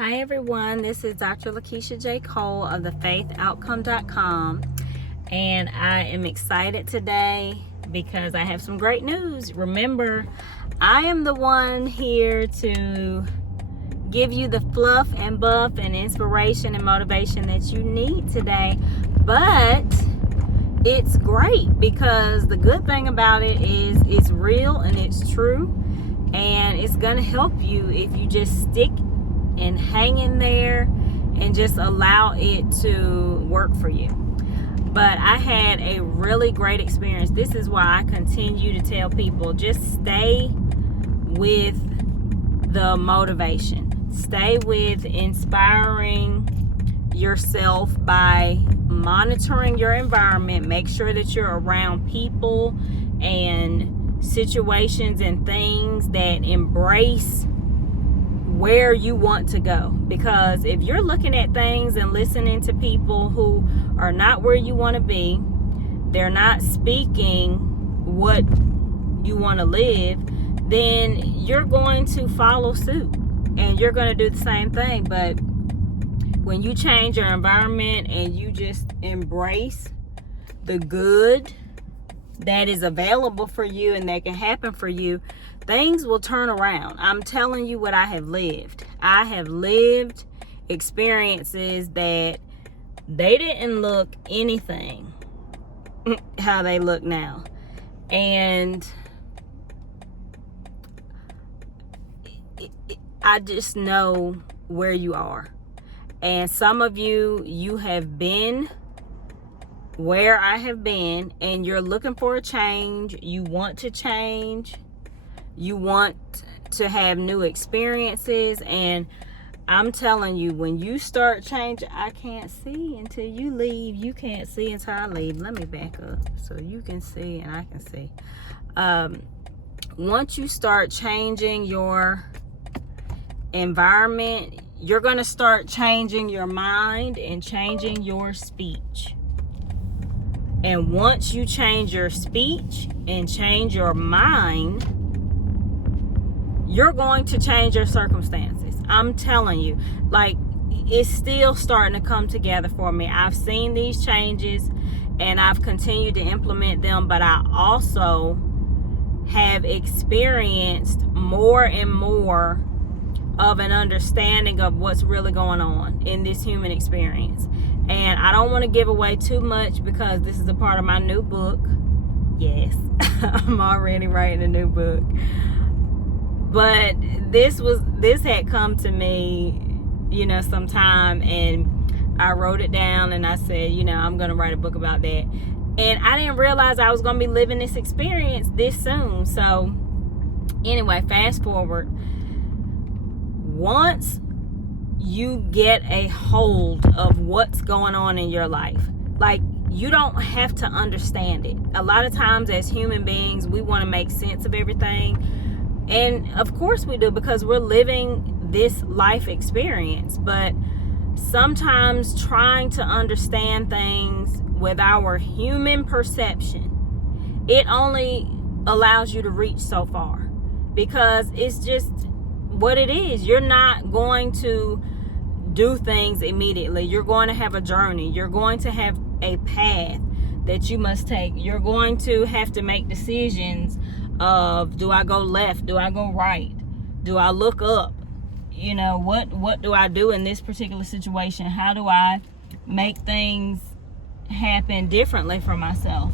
Hi everyone, this is Dr. Lakeisha J. Cole of thefaithoutcome.com, and I am excited today because I have some great news. Remember, I am the one here to give you the fluff and buff and inspiration and motivation that you need today, but it's great because the good thing about it is it's real and it's true, and it's going to help you if you just stick and hang in there and just allow it to work for you. But I had a really great experience. This is why I continue to tell people, just stay with the motivation. Stay with inspiring yourself by monitoring your environment. Make sure that you're around people and situations and things that embrace where you want to go. Because if you're looking at things and listening to people who are not where you want to be, they're not speaking what you want to live, then you're going to follow suit and you're going to do the same thing. But when you change your environment and you just embrace the good that is available for you and that can happen for you, things will turn around. I'm telling you what I have lived. I have lived experiences that they didn't look anything how they look now. And I just know where you are. And some of you have been where I have been, and you're looking for a change. You want to change. You want to have new experiences. And I'm telling you, when you start changing, I can't see until you leave. You can't see until I leave. Let me back up so you can see and I can see. Once you start changing your environment, you're going to start changing your mind and changing your speech. And once you change your speech and change your mind, you're going to change your circumstances. I'm telling you, like, it's still starting to come together for me. I've seen these changes and I've continued to implement them, but I also have experienced more and more of an understanding of what's really going on in this human experience. And I don't want to give away too much because this is a part of my new book. Yes, I'm already writing a new book. But this had come to me, sometime, and I wrote it down and I said, I'm going to write a book about that. And I didn't realize I was going to be living this experience this soon. So anyway, fast forward. Once you get a hold of what's going on in your life, like, you don't have to understand it. A lot of times as human beings, we want to make sense of everything. And of course we do, because we're living this life experience. But sometimes trying to understand things with our human perception, it only allows you to reach so far, because it's just what it is. You're not going to do things immediately. You're going to have a journey. You're going to have a path that you must take. You're going to have to make decisions of, do I go left? Do I go right? Do I look up? What do I do in this particular situation? How do I make things happen differently for myself?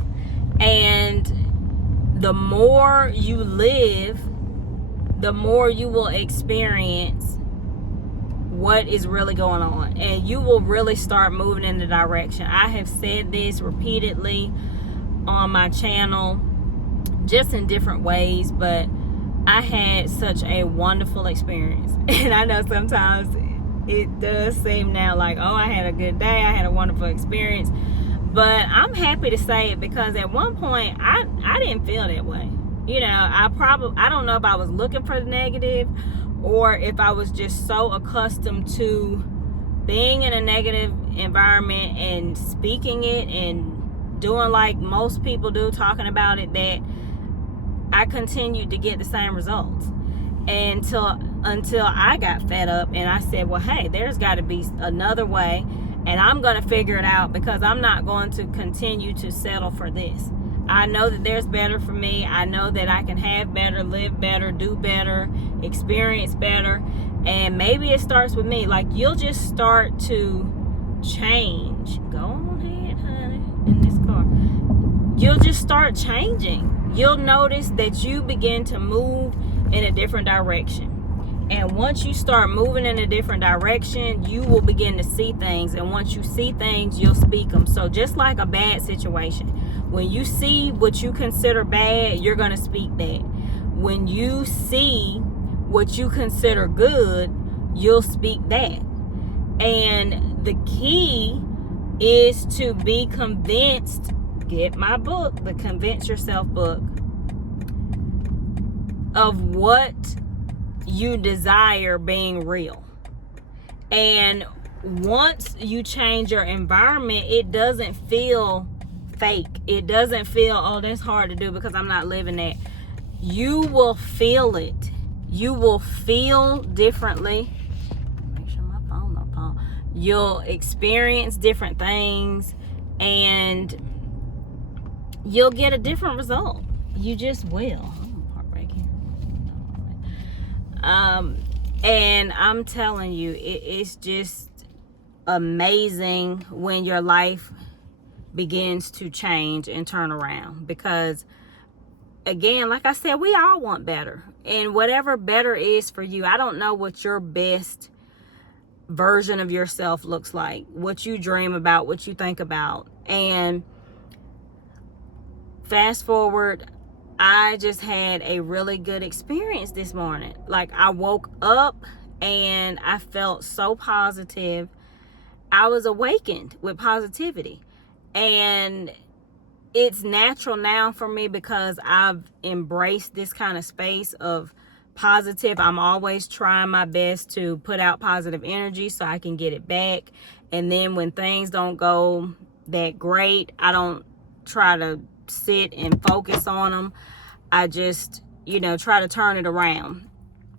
And the more you live, the more you will experience what is really going on, and you will really start moving in the direction. I have said this repeatedly on my channel, just in different ways, but I had such a wonderful experience. And I know sometimes it does seem now like, oh, I had a good day, I had a wonderful experience, but I'm happy to say it, because at one point I didn't feel that way. I don't know if I was looking for the negative, or if I was just so accustomed to being in a negative environment and speaking it and doing like most people do, talking about it, that I continued to get the same results. And until I got fed up and I said, well, hey, there's got to be another way, and I'm going to figure it out, because I'm not going to continue to settle for this. I know that there's better for me. I know that I can have better, live better, do better, experience better. And maybe it starts with me. Like, you'll just start to change. Go on ahead, honey, in this car. You'll just start changing. You'll notice that you begin to move in a different direction. And once you start moving in a different direction, you will begin to see things. And once you see things, you'll speak them. So just like a bad situation, when you see what you consider bad, you're going to speak that. When you see what you consider good, you'll speak that. And the key is to be convinced. Get my book, the Convince Yourself book, of what you desire being real. And once you change your environment, it doesn't feel fake. It doesn't feel, oh, that's hard to do because I'm not living that. You will feel it. You will feel differently. Make sure my phone not pop. You'll experience different things, and you'll get a different result. You just will. And I'm telling you, it's just amazing when your life begins to change and turn around. Because, again, like I said, we all want better. And whatever better is for you, I don't know what your best version of yourself looks like, what you dream about, what you think about. And fast forward, I just had a really good experience this morning. Like, I woke up and I felt so positive. I was awakened with positivity. And it's natural now for me because I've embraced this kind of space of positive. I'm always trying my best to put out positive energy so I can get it back. And then when things don't go that great, I don't try to sit and focus on them. I just, try to turn it around,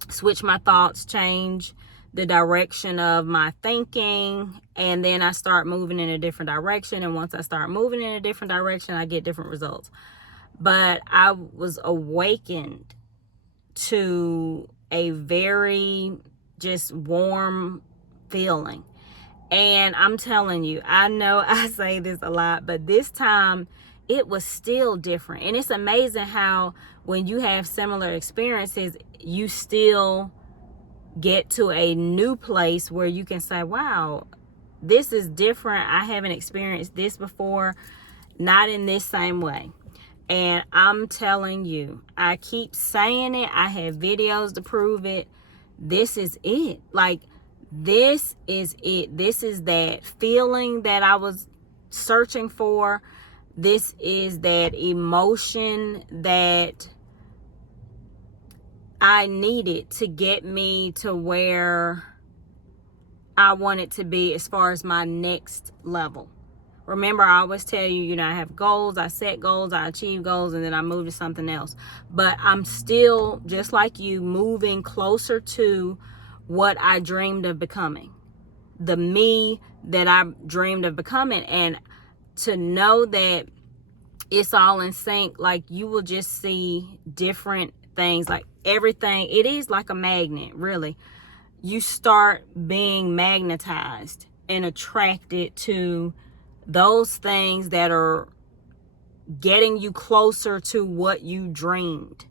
switch my thoughts, change the direction of my thinking, and then I start moving in a different direction. And once I start moving in a different direction, I get different results. But I was awakened to a very just warm feeling. And I'm telling you, I know I say this a lot, but this time it was still different. And it's amazing how when you have similar experiences, you still get to a new place where you can say, wow, this is different. I haven't experienced this before, not in this same way. And I'm telling you, I keep saying it. I have videos to prove it. This is it. Like, this is it. This is that feeling that I was searching for. This is that emotion that I needed to get me to where I wanted to be as far as my next level. Remember, I always tell you, I have goals, I set goals, I achieve goals, and then I move to something else. But I'm still, just like you, moving closer to what I dreamed of becoming. The me that I dreamed of becoming. And to know that it's all in sync, like, you will just see different things. Like, everything, it is like a magnet, really. You start being magnetized and attracted to those things that are getting you closer to what you dreamed,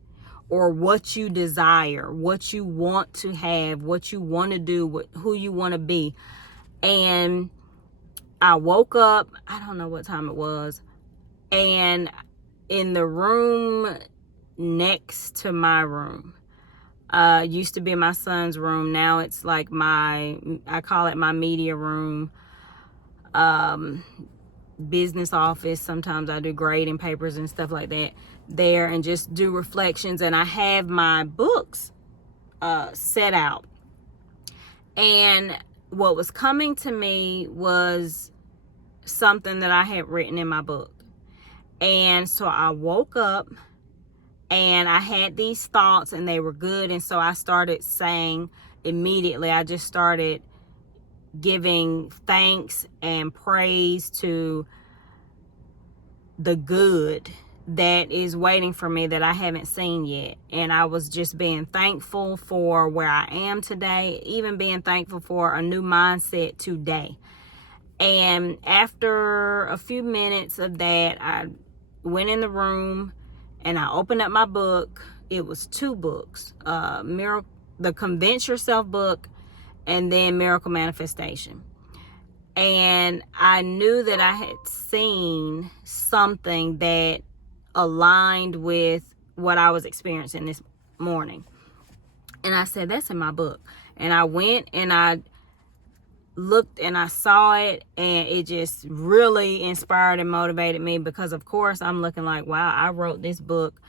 or what you desire, what you want to have, what you want to do, who you want to be. And I woke up, I don't know what time it was, and in the room next to my room, used to be my son's room. Now it's like I call it my media room, business office. Sometimes I do grading papers and stuff like that there, and just do reflections. And I have my books set out. And what was coming to me was something that I had written in my book. And so I woke up And I had these thoughts and they were good. And so I started saying immediately, I just started giving thanks and praise to the good that is waiting for me that I haven't seen yet. And I was just being thankful for where I am today, even being thankful for a new mindset today. And after a few minutes of that, I went in the room and I opened up my book. It was 2 books, the Convince Yourself book and then Miracle Manifestation. And I knew that I had seen something that aligned with what I was experiencing this morning. And I said, that's in my book. And I went and I looked and I saw it, and it just really inspired and motivated me, because of course I'm looking like, wow, I wrote this book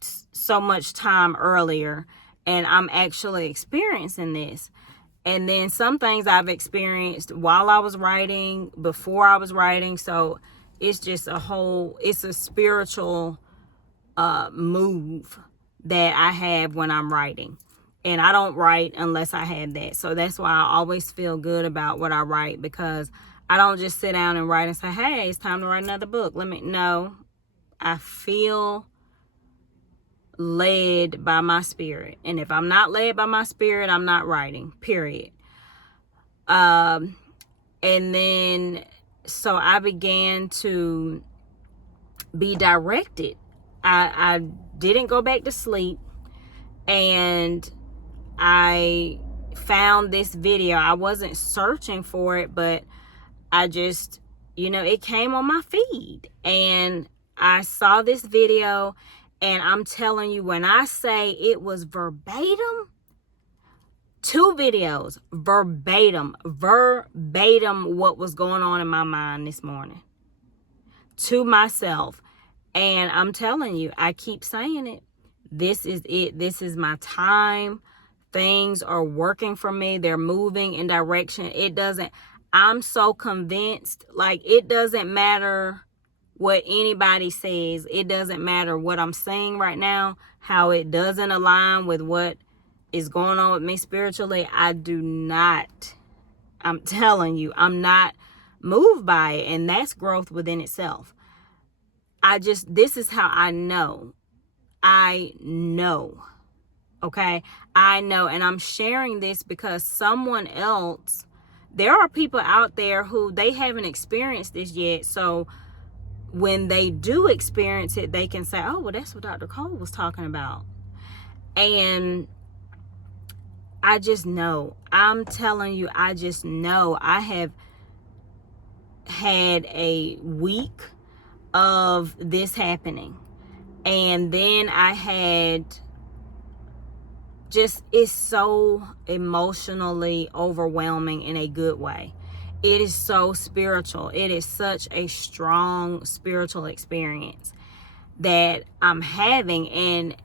so much time earlier and I'm actually experiencing this. And then some things I've experienced while I was writing, before I was writing. So it's just it's a spiritual move that I have when I'm writing. And I don't write unless I have that. So that's why I always feel good about what I write, because I don't just sit down and write and say, hey, it's time to write another book. No, I feel led by my spirit. And if I'm not led by my spirit, I'm not writing, period. And then, so I began to be directed. I didn't go back to sleep, and I found this video. I wasn't searching for it, but I just, it came on my feed, and I saw this video. And I'm telling you, when I say it was verbatim, 2 videos, verbatim what was going on in my mind this morning to myself. And I'm telling you, I keep saying it. This is it. This is my time. Things are working for me. They're moving in direction. I'm so convinced, like, it doesn't matter what anybody says. It doesn't matter what I'm seeing right now, how it doesn't align with what is going on with me spiritually. I'm telling you, I'm not moved by it. And that's growth within itself. This is how I know. Okay? I know. And I'm sharing this because someone else, there are people out there who they haven't experienced this yet. So when they do experience it, they can say, oh, well, that's what Dr. Cole was talking about. And I just know. I'm telling you, I just know. I have had a week of this happening. And then I had it's so emotionally overwhelming in a good way. It is so spiritual. It is such a strong spiritual experience that I'm having. And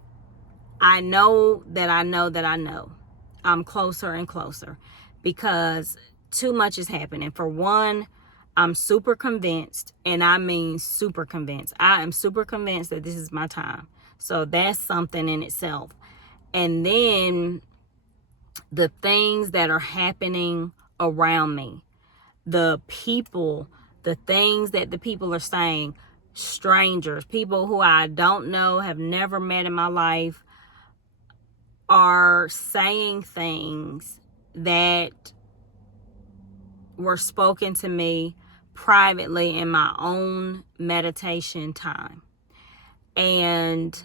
I know that I know that I know I'm closer and closer, because too much is happening. For one, I'm super convinced, and I mean super convinced. I am super convinced that this is my time. So that's something in itself. And then the things that are happening around me, the people, the things that the people are saying, strangers, people who I don't know, have never met in my life, are saying things that were spoken to me privately in my own meditation time. And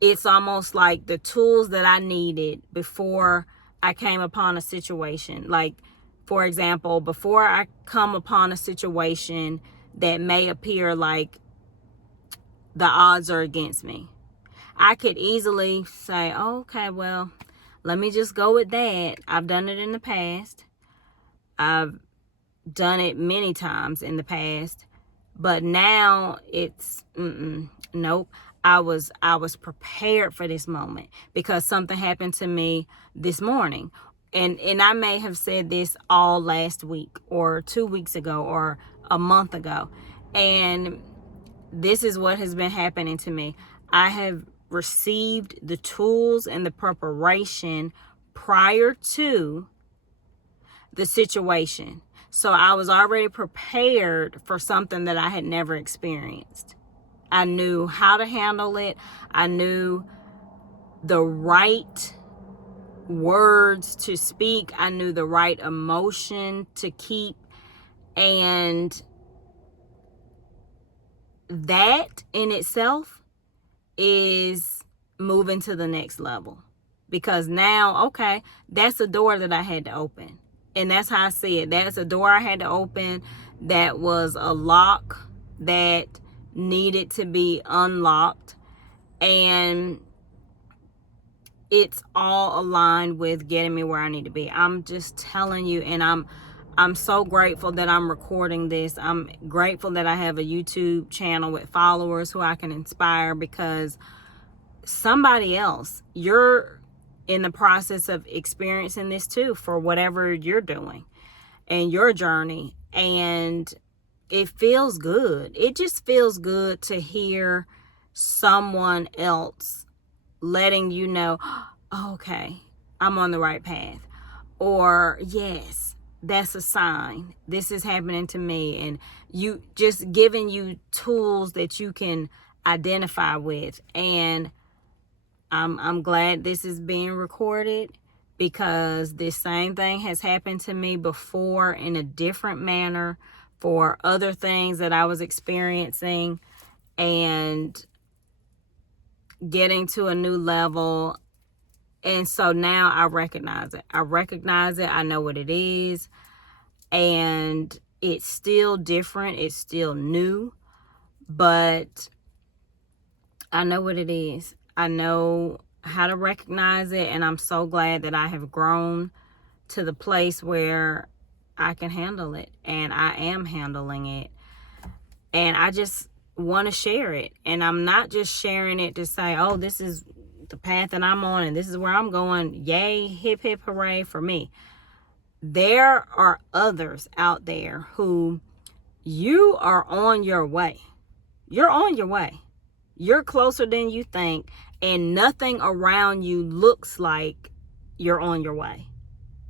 it's almost like the tools that I needed before I came upon a situation. Like, for example, before I come upon a situation that may appear like the odds are against me, I could easily say, oh, okay, well, let me just go with that. I've done it in the past. I've done it many times in the past. But now it's, nope. I was prepared for this moment because something happened to me this morning. And I may have said this all last week or 2 weeks ago or a month ago. And this is what has been happening to me. I have received the tools and the preparation prior to the situation. So I was already prepared for something that I had never experienced. I knew how to handle it. I knew the right words to speak. I knew the right emotion to keep. And that in itself is moving to the next level. Because now, okay, that's a door that I had to open. And that's how I see it. That's a door I had to open. That was a lock that needed to be unlocked. And it's all aligned with getting me where I need to be. I'm just telling you, and I'm so grateful that I'm recording this. I'm grateful that I have a YouTube channel with followers who I can inspire, because somebody else, you're in the process of experiencing this too, for whatever you're doing and your journey. And it feels good. It just feels good to hear someone else letting you know, oh, okay, I'm on the right path. Or, yes, that's a sign. This is happening to me. And you just giving you tools that you can identify with. And I'm glad this is being recorded, because this same thing has happened to me before in a different manner for other things that I was experiencing and getting to a new level. And so now I recognize it. I know what it is. And it's still different. It's still new. But I know what it is. I know how to recognize it. And I'm so glad that I have grown to the place where I can handle it. And I am handling it. And I just want to share it. And I'm not just sharing it to say, oh, this is the path that I'm on and this is where I'm going. Yay, hip, hip, hooray for me. There are others out there who you are on your way. You're on your way. You're closer than you think, and nothing around you looks like you're on your way.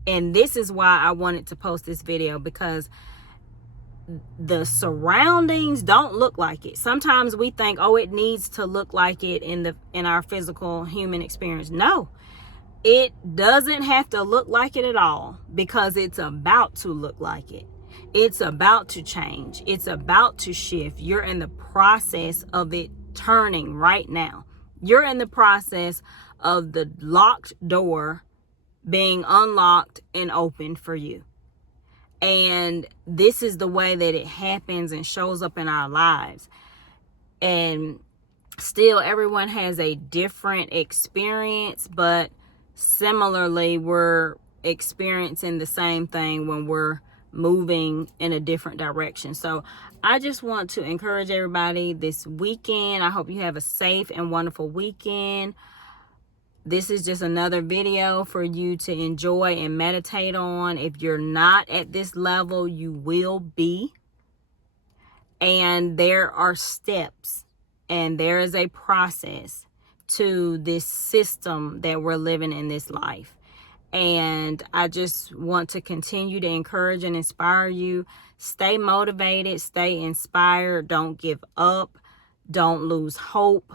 And this is why I wanted to post this video, because the surroundings don't look like it. Sometimes we think, oh, it needs to look like it in our physical human experience. No, it doesn't have to look like it at all, because it's about to look like it. It's about to change. It's about to shift. You're in the process of it turning right now. You're in the process of the locked door being unlocked and opened for you. And this is the way that it happens and shows up in our lives. And still, everyone has a different experience, but similarly, we're experiencing the same thing when we're moving in a different direction. So I just want to encourage everybody this weekend. I hope you have a safe and wonderful weekend. This is just another video for you to enjoy and meditate on. If you're not at this level, you will be. And there are steps and there is a process to this system that we're living in this life. And I just want to continue to encourage and inspire you. Stay motivated, stay inspired, don't give up, don't lose hope.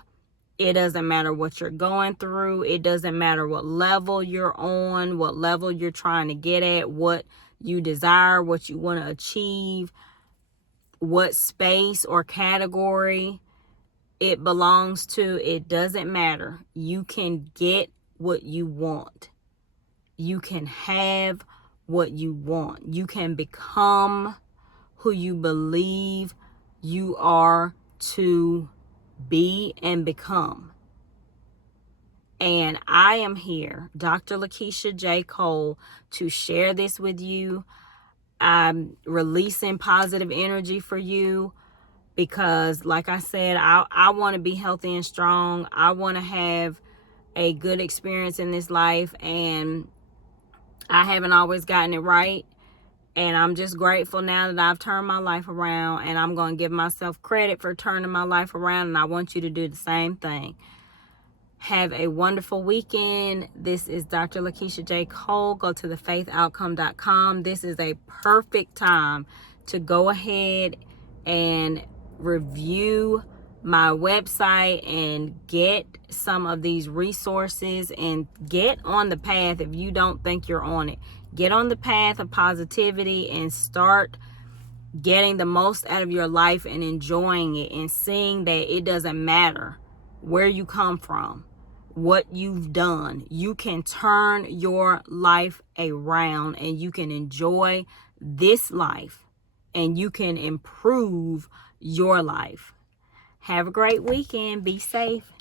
It doesn't matter what you're going through. It doesn't matter what level you're on, what level you're trying to get at, what you desire, what you want to achieve, what space or category it belongs to. It doesn't matter. You can get what you want. You can have what you want. You can become who you believe you are to be and become. And I am here, Dr. Lakeisha J. Cole, to share this with you. I'm releasing positive energy for you because, like I said, I want to be healthy and strong. I want to have a good experience in this life, and I haven't always gotten it right. And I'm just grateful now that I've turned my life around, and I'm going to give myself credit for turning my life around, and I want you to do the same thing. Have a wonderful weekend. This is Dr. Lakeisha J. Cole. Go to thefaithoutcome.com. This is a perfect time to go ahead and review my website and get some of these resources and get on the path. If you don't think you're on it, get on the path of positivity and start getting the most out of your life and enjoying it and seeing that it doesn't matter where you come from, what you've done. You can turn your life around and you can enjoy this life and you can improve your life. Have a great weekend. Be safe.